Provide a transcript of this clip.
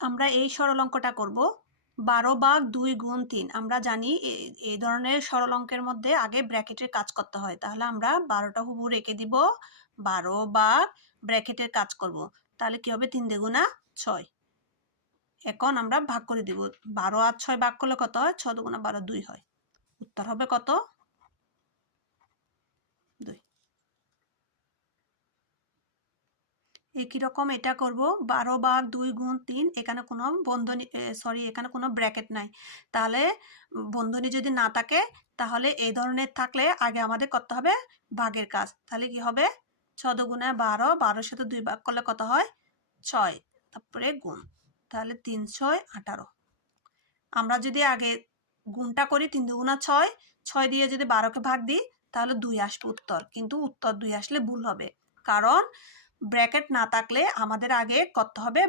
আমরা এই সরল অঙ্কটা করব 12/2 গুণ 3। আমরা জানি এই ধরনের সরল অঙ্কের মধ্যে আগে ব্র্যাকেটের কাজ করতে হয়। তাহলে আমরা 12টা হুবহু রেখে দিব, 12 ভাগ ব্র্যাকেটের কাজ করব। তাহলে কি হবে? 3 দ্বিগুণা 6। এখন আমরা ভাগ করে দিব। 12 আর 6 ভাগ করলে কত হয়? 6 দুগুণা 12, 2 হয়। উত্তর হবে কত? 2। একই রকম এটা করব 12/2 গুণ 3। এখানে কোনো বন্ধনী, এখানে কোনো ব্র্যাকেট নাই। তাহলে বন্ধনী যদি না থাকে তাহলে এই ধরনের থাকলে আগে আমাদের করতে হবে ভাগের কাজ। তাহলে কি হবে? 6 দুগুণে 12, 12-র সাথে 2 ভাগ করলে কত হয়? 6। তারপরে গুণ, তাহলে 3 6 18। আমরা যদি আগে গুণটা করি 3 দুগুণা 6, 6 দিয়ে যদি 12কে ভাগ দিই তাহলে 2 আসবে উত্তর। কিন্তু উত্তর 2 আসলে ভুল হবে, কারণ ব্র্যাকেট না থাকলে আমাদের আগে করতে হবে